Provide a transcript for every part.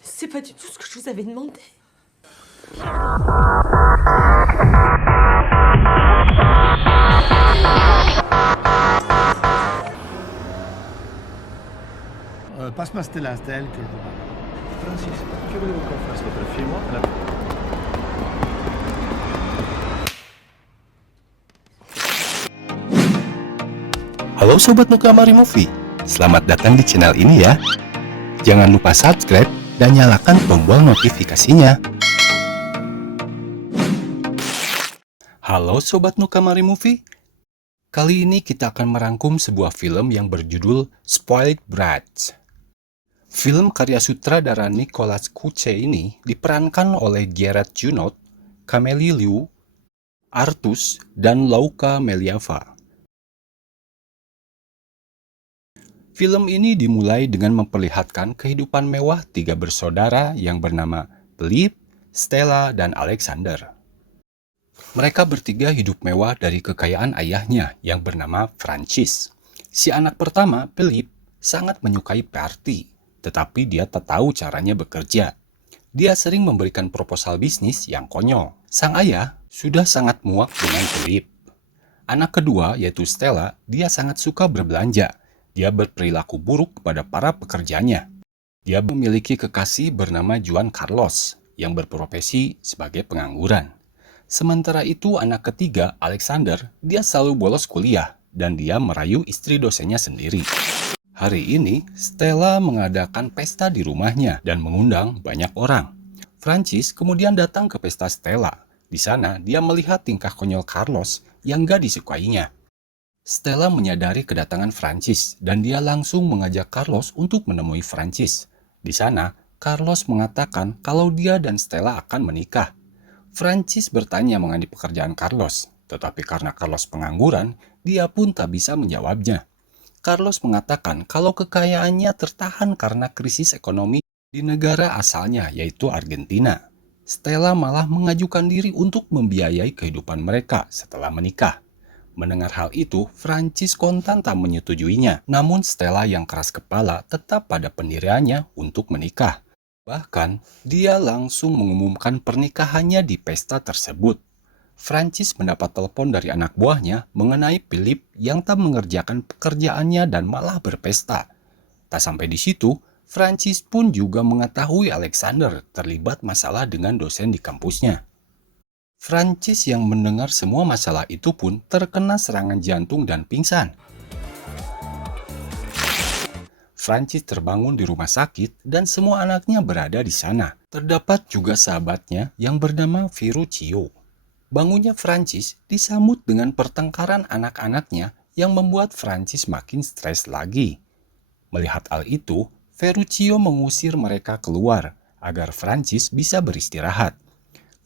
C'est pas du tout ce que je vous avais demandé. Passe-moi Stella, c'est elle que je veux parler. Francis, che volevo qu'on fasse votre film Halo Sobat Nukamari Movie, selamat datang di channel ini ya. Jangan lupa subscribe dan nyalakan tombol notifikasinya. Halo Sobat Nukamari Movie, kali ini kita akan merangkum sebuah film yang berjudul Spoiled Brats. Film karya sutradara Nicolas Couce ini diperankan oleh Gerard Junot, Camille Liu, Artus, dan Lauka Meliava. Film ini dimulai dengan memperlihatkan kehidupan mewah tiga bersaudara yang bernama Philip, Stella, dan Alexander. Mereka bertiga hidup mewah dari kekayaan ayahnya yang bernama Francis. Si anak pertama, Philip, sangat menyukai party, tetapi dia tak tahu caranya bekerja. Dia sering memberikan proposal bisnis yang konyol. Sang ayah sudah sangat muak dengan Philip. Anak kedua, yaitu Stella, dia sangat suka berbelanja. Dia berperilaku buruk kepada para pekerjanya. Dia memiliki kekasih bernama Juan Carlos yang berprofesi sebagai pengangguran. Sementara itu anak ketiga, Alexander, dia selalu bolos kuliah dan dia merayu istri dosennya sendiri. Hari ini, Stella mengadakan pesta di rumahnya dan mengundang banyak orang. Francis kemudian datang ke pesta Stella. Di sana, dia melihat tingkah konyol Carlos yang gak disukainya. Stella menyadari kedatangan Francis dan dia langsung mengajak Carlos untuk menemui Francis. Di sana, Carlos mengatakan kalau dia dan Stella akan menikah. Francis bertanya mengenai pekerjaan Carlos, tetapi karena Carlos pengangguran, dia pun tak bisa menjawabnya. Carlos mengatakan kalau kekayaannya tertahan karena krisis ekonomi di negara asalnya, yaitu Argentina. Stella malah mengajukan diri untuk membiayai kehidupan mereka setelah menikah. Mendengar hal itu, Francis kontan tak menyetujuinya. Namun Stella yang keras kepala tetap pada pendiriannya untuk menikah. Bahkan, dia langsung mengumumkan pernikahannya di pesta tersebut. Francis mendapat telepon dari anak buahnya mengenai Philip yang tak mengerjakan pekerjaannya dan malah berpesta. Tak sampai di situ, Francis pun juga mengetahui Alexander terlibat masalah dengan dosen di kampusnya. Francis yang mendengar semua masalah itu pun terkena serangan jantung dan pingsan. Francis terbangun di rumah sakit dan semua anaknya berada di sana. Terdapat juga sahabatnya yang bernama Ferruccio. Bangunnya Francis disambut dengan pertengkaran anak-anaknya yang membuat Francis makin stres lagi. Melihat hal itu, Ferruccio mengusir mereka keluar agar Francis bisa beristirahat.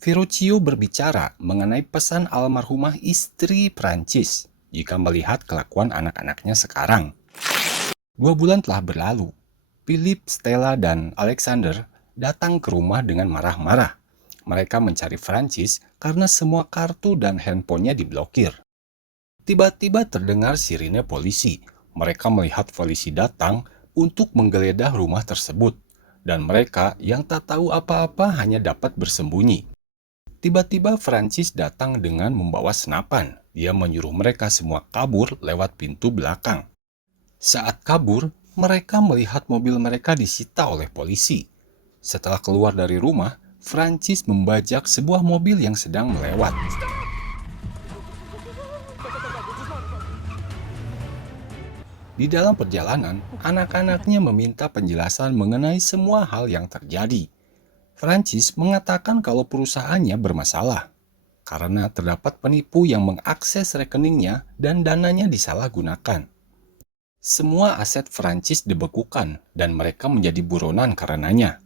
Ferruccio berbicara mengenai pesan almarhumah istri Francis jika melihat kelakuan anak-anaknya sekarang. 2 bulan telah berlalu. Philip, Stella, dan Alexander datang ke rumah dengan marah-marah. Mereka mencari Francis karena semua kartu dan handphonenya diblokir. Tiba-tiba terdengar sirine polisi. Mereka melihat polisi datang untuk menggeledah rumah tersebut. Dan mereka yang tak tahu apa-apa hanya dapat bersembunyi. Tiba-tiba Francis datang dengan membawa senapan. Dia menyuruh mereka semua kabur lewat pintu belakang. Saat kabur, mereka melihat mobil mereka disita oleh polisi. Setelah keluar dari rumah, Francis membajak sebuah mobil yang sedang melewat. Di dalam perjalanan, anak-anaknya meminta penjelasan mengenai semua hal yang terjadi. Francis mengatakan kalau perusahaannya bermasalah karena terdapat penipu yang mengakses rekeningnya dan dananya disalahgunakan. Semua aset Francis dibekukan dan mereka menjadi buronan karenanya.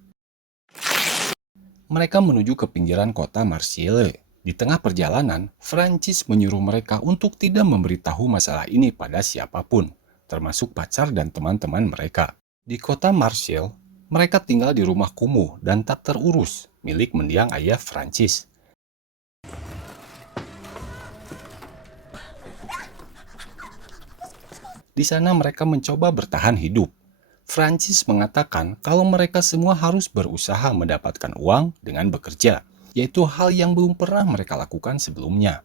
Mereka menuju ke pinggiran kota Marseille. Di tengah perjalanan, Francis menyuruh mereka untuk tidak memberitahu masalah ini pada siapapun, termasuk pacar dan teman-teman mereka. Di kota Marseille, mereka tinggal di rumah kumuh dan tak terurus milik mendiang ayah Francis. Di sana mereka mencoba bertahan hidup. Francis mengatakan kalau mereka semua harus berusaha mendapatkan uang dengan bekerja, yaitu hal yang belum pernah mereka lakukan sebelumnya.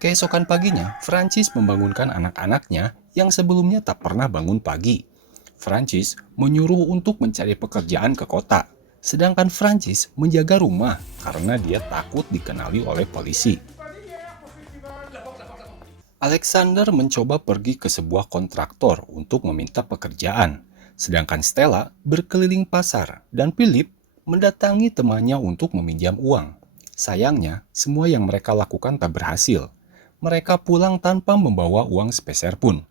Keesokan paginya, Francis membangunkan anak-anaknya yang sebelumnya tak pernah bangun pagi. Francis menyuruh untuk mencari pekerjaan ke kota, sedangkan Francis menjaga rumah karena dia takut dikenali oleh polisi. Alexander mencoba pergi ke sebuah kontraktor untuk meminta pekerjaan, sedangkan Stella berkeliling pasar dan Philip mendatangi temannya untuk meminjam uang. Sayangnya, semua yang mereka lakukan tak berhasil. Mereka pulang tanpa membawa uang sepeser pun.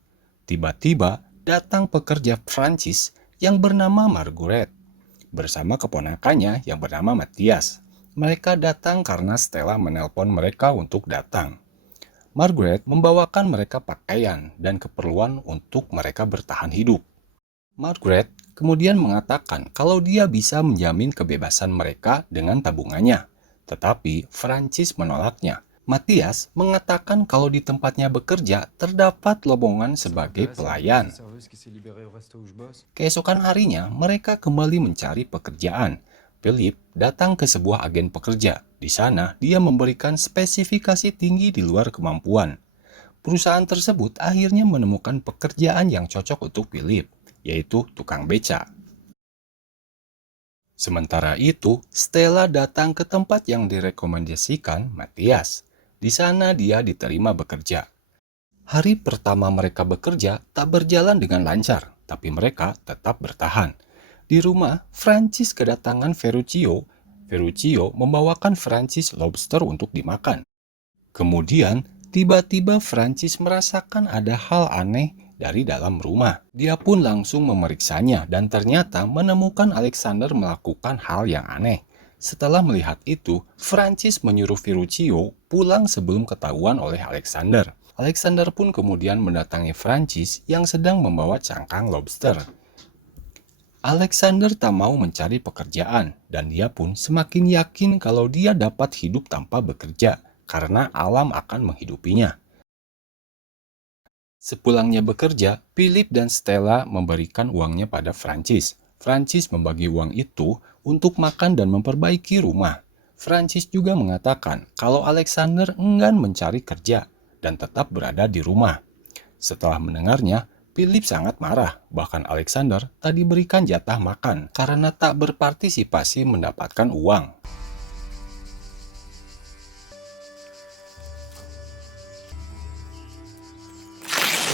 Tiba-tiba datang pekerja Francis yang bernama Margaret bersama keponakannya yang bernama Matthias. Mereka datang karena Stella menelpon mereka untuk datang. Margaret membawakan mereka pakaian dan keperluan untuk mereka bertahan hidup. Margaret kemudian mengatakan kalau dia bisa menjamin kebebasan mereka dengan tabungannya, tetapi Francis menolaknya. Matthias mengatakan kalau di tempatnya bekerja terdapat lowongan sebagai pelayan. Keesokan harinya, mereka kembali mencari pekerjaan. Philip datang ke sebuah agen pekerja. Di sana, dia memberikan spesifikasi tinggi di luar kemampuan. Perusahaan tersebut akhirnya menemukan pekerjaan yang cocok untuk Philip, yaitu tukang beca. Sementara itu, Stella datang ke tempat yang direkomendasikan Matthias. Di sana dia diterima bekerja. Hari pertama mereka bekerja tak berjalan dengan lancar, tapi mereka tetap bertahan. Di rumah, Francis kedatangan Ferruccio. Ferruccio membawakan Francis lobster untuk dimakan. Kemudian, tiba-tiba Francis merasakan ada hal aneh dari dalam rumah. Dia pun langsung memeriksanya dan ternyata menemukan Alexander melakukan hal yang aneh. Setelah melihat itu, Francis menyuruh Ferruccio pulang sebelum ketahuan oleh Alexander. Alexander pun kemudian mendatangi Francis yang sedang membawa cangkang lobster. Alexander tak mau mencari pekerjaan dan dia pun semakin yakin kalau dia dapat hidup tanpa bekerja karena alam akan menghidupinya. Sepulangnya bekerja, Philip dan Stella memberikan uangnya pada Francis. Francis membagi uang itu untuk makan dan memperbaiki rumah. Francis juga mengatakan kalau Alexander enggan mencari kerja dan tetap berada di rumah. Setelah mendengarnya, Philip sangat marah. Bahkan Alexander tak diberikan jatah makan karena tak berpartisipasi mendapatkan uang.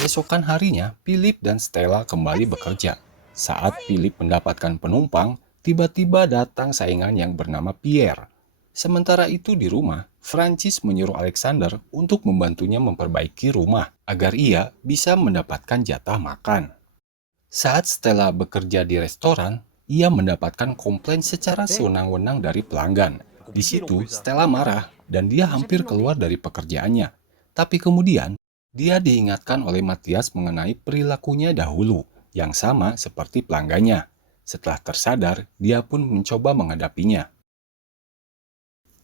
Keesokan harinya, Philip dan Stella kembali bekerja. Saat Philip mendapatkan penumpang, tiba-tiba datang saingan yang bernama Pierre. Sementara itu di rumah, Francis menyuruh Alexander untuk membantunya memperbaiki rumah agar ia bisa mendapatkan jatah makan. Saat Stella bekerja di restoran, ia mendapatkan komplain secara sewenang-wenang dari pelanggan. Di situ, Stella marah dan dia hampir keluar dari pekerjaannya. Tapi kemudian, dia diingatkan oleh Matthias mengenai perilakunya dahulu, yang sama seperti pelanggannya. Setelah tersadar, dia pun mencoba menghadapinya.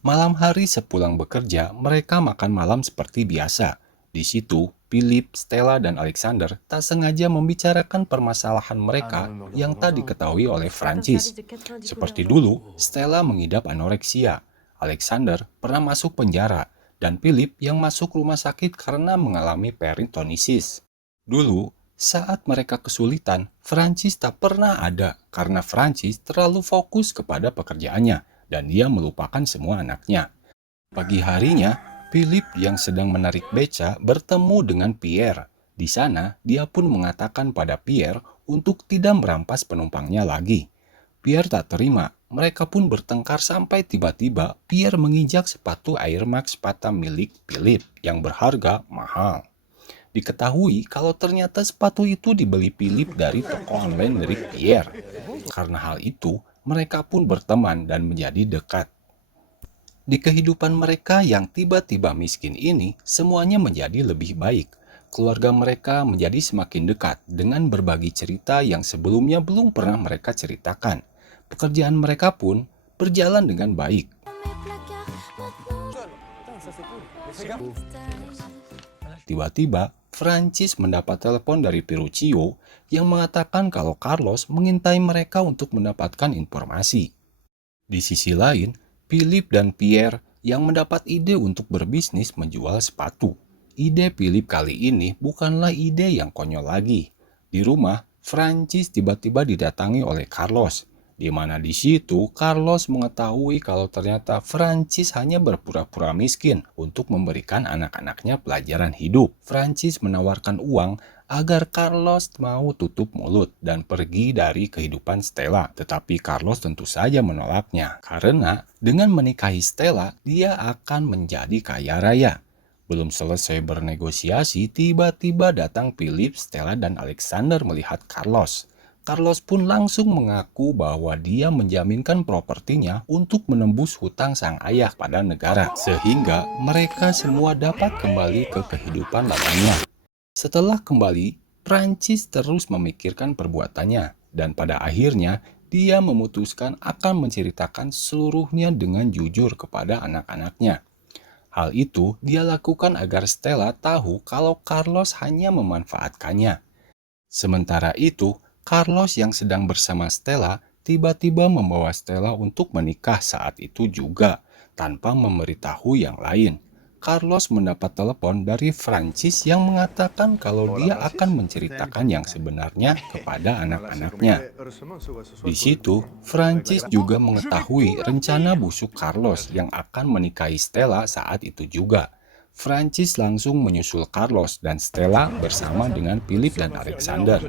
Malam hari sepulang bekerja, mereka makan malam seperti biasa. Di situ, Philip, Stella, dan Alexander tak sengaja membicarakan permasalahan mereka yang tak diketahui oleh Francis. Seperti dulu, Stella mengidap anoreksia. Alexander pernah masuk penjara, dan Philip yang masuk rumah sakit karena mengalami peritonisis. Dulu, saat mereka kesulitan, Francis tak pernah ada karena Francis terlalu fokus kepada pekerjaannya dan dia melupakan semua anaknya. Pagi harinya, Philip yang sedang menarik beca bertemu dengan Pierre. Di sana, dia pun mengatakan pada Pierre untuk tidak merampas penumpangnya lagi. Pierre tak terima. Mereka pun bertengkar sampai tiba-tiba Pierre menginjak sepatu Air Max Pata milik Philip yang berharga mahal. Diketahui kalau ternyata sepatu itu dibeli Philip dari toko online milik Pierre. Karena hal itu, mereka pun berteman dan menjadi dekat. Di kehidupan mereka yang tiba-tiba miskin ini, semuanya menjadi lebih baik. Keluarga mereka menjadi semakin dekat dengan berbagi cerita yang sebelumnya belum pernah mereka ceritakan. Pekerjaan mereka pun berjalan dengan baik. Tiba-tiba, Francis mendapat telepon dari Ferruccio yang mengatakan kalau Carlos mengintai mereka untuk mendapatkan informasi. Di sisi lain, Philip dan Pierre yang mendapat ide untuk berbisnis menjual sepatu. Ide Philip kali ini bukanlah ide yang konyol lagi. Di rumah, Francis tiba-tiba didatangi oleh Carlos, di mana di situ Carlos mengetahui kalau ternyata Francis hanya berpura-pura miskin untuk memberikan anak-anaknya pelajaran hidup. Francis menawarkan uang agar Carlos mau tutup mulut dan pergi dari kehidupan Stella. Tetapi Carlos tentu saja menolaknya, karena dengan menikahi Stella, dia akan menjadi kaya raya. Belum selesai bernegosiasi, tiba-tiba datang Philip, Stella, dan Alexander melihat Carlos. Carlos pun langsung mengaku bahwa dia menjaminkan propertinya untuk menembus hutang sang ayah pada negara, sehingga mereka semua dapat kembali ke kehidupan lamanya. Setelah kembali, Francis terus memikirkan perbuatannya, dan pada akhirnya dia memutuskan akan menceritakan seluruhnya dengan jujur kepada anak-anaknya. Hal itu dia lakukan agar Stella tahu kalau Carlos hanya memanfaatkannya. Sementara itu, Carlos yang sedang bersama Stella tiba-tiba membawa Stella untuk menikah saat itu juga, tanpa memberitahu yang lain. Carlos mendapat telepon dari Francis yang mengatakan kalau dia akan menceritakan yang sebenarnya kepada anak-anaknya. Di situ, Francis juga mengetahui rencana busuk Carlos yang akan menikahi Stella saat itu juga. Francis langsung menyusul Carlos dan Stella bersama dengan Philip dan Alexander.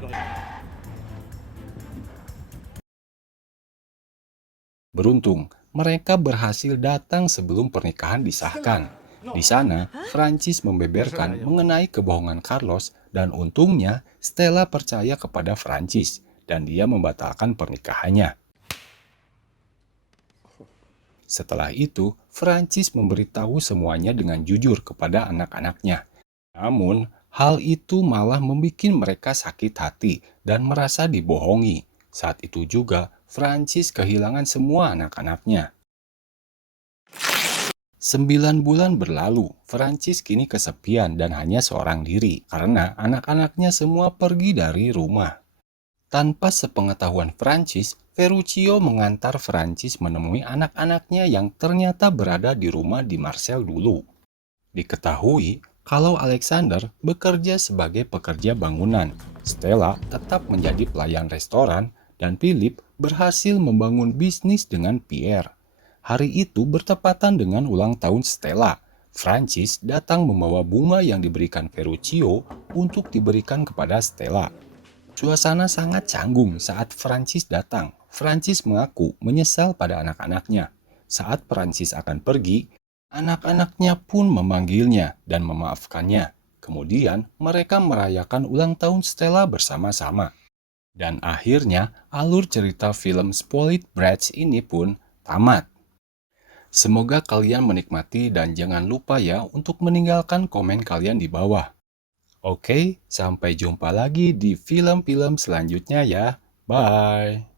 Beruntung, mereka berhasil datang sebelum pernikahan disahkan. Di sana, Francis membeberkan mengenai kebohongan Carlos dan untungnya Stella percaya kepada Francis dan dia membatalkan pernikahannya. Setelah itu, Francis memberitahu semuanya dengan jujur kepada anak-anaknya. Namun, hal itu malah membuat mereka sakit hati dan merasa dibohongi. Saat itu juga, Francis kehilangan semua anak-anaknya. 9 bulan berlalu, Francis kini kesepian dan hanya seorang diri karena anak-anaknya semua pergi dari rumah. Tanpa sepengetahuan Francis, Ferruccio mengantar Francis menemui anak-anaknya yang ternyata berada di rumah di Marcel dulu. Diketahui kalau Alexander bekerja sebagai pekerja bangunan, Stella tetap menjadi pelayan restoran, dan Philip berhasil membangun bisnis dengan Pierre. Hari itu bertepatan dengan ulang tahun Stella. Francis datang membawa bunga yang diberikan Ferruccio untuk diberikan kepada Stella. Suasana sangat canggung saat Francis datang. Francis mengaku menyesal pada anak-anaknya. Saat Francis akan pergi, anak-anaknya pun memanggilnya dan memaafkannya. Kemudian mereka merayakan ulang tahun Stella bersama-sama. Dan akhirnya alur cerita film Spoiled Brats ini pun tamat. Semoga kalian menikmati dan jangan lupa ya untuk meninggalkan komen kalian di bawah. Oke, sampai jumpa lagi di film-film selanjutnya ya. Bye.